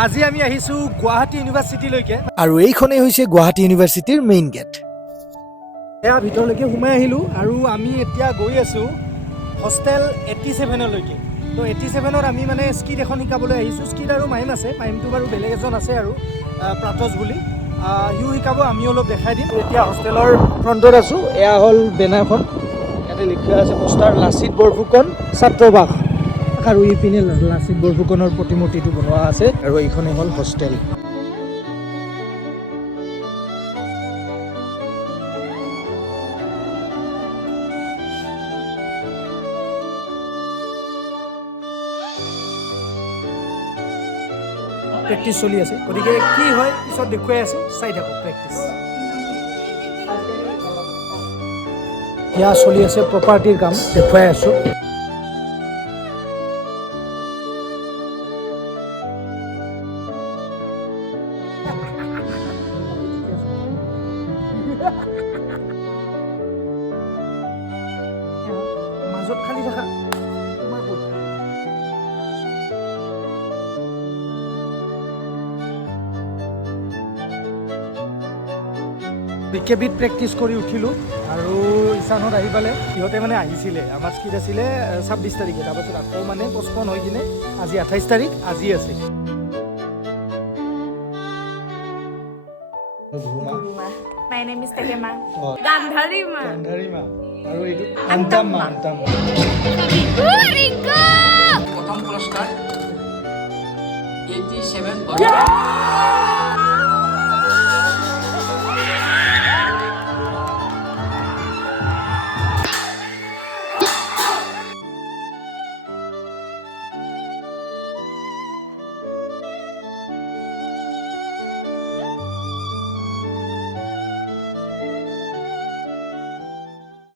আজি আমি আহিছোঁ গুৱাহাটী ইউনিভাৰ্চিটিলৈকে আৰু এইখনেই হৈছে গুৱাহাটী ইউনিভাৰ্চিটিৰ মেইন গেট। এয়া ভিতৰলৈকে সোমাই আহিলোঁ আৰু আমি এতিয়া গৈ আছোঁ হোষ্টেল 87লৈকে। তো 87ত আমি মানে স্কিট এখন শিকাবলৈ আহিছোঁ। স্কিট আৰু মাইম আছে, মাইমটো বাৰু বেলেগ এজন আছে আৰু প্ৰাতজ বুলি, সিও শিকাব, আমি অলপ দেখাই দিম। এতিয়া হোষ্টেলৰ ফ্ৰণ্টত আছোঁ। এয়া হ'ল বেনাৰখন, ইয়াতে লিখা আছে পোষ্টাৰ লাচিত বৰফুকন ছাত্ৰবাস, আৰু ইপিনে লাচিত বৰফুকনৰ প্ৰতিমূৰ্তিটো বনোৱা আছে আৰু এইখনেই হ'ল হোষ্টেল। প্ৰেক্টিচ চলি আছে, গতিকে কি হয় পিছত দেখুৱাই আছোঁ, চাই থাকক প্ৰেক্টিচ। ইয়াত চলি আছে প্ৰপাৰ্টিৰ কাম, দেখুৱাই আছোঁ। মাজত খালি থাকা বিকেবিত প্ৰেক্টিচ কৰি উঠিলোঁ আৰু ইছানত আহি পালে। সিহঁতে মানে আহিছিলে, আমাৰ স্কিট আছিলে 26 তাৰিখে, তাৰপাছত আকৌ মানে পষ্টপন হৈ কিনে আজি 28 তাৰিখ, আজি আছে। My name is Tekema. Gandharima. গান্ধাৰীমা আৰু এইটো আন্তাম্মা। প্ৰথম পুৰস্কাৰ 87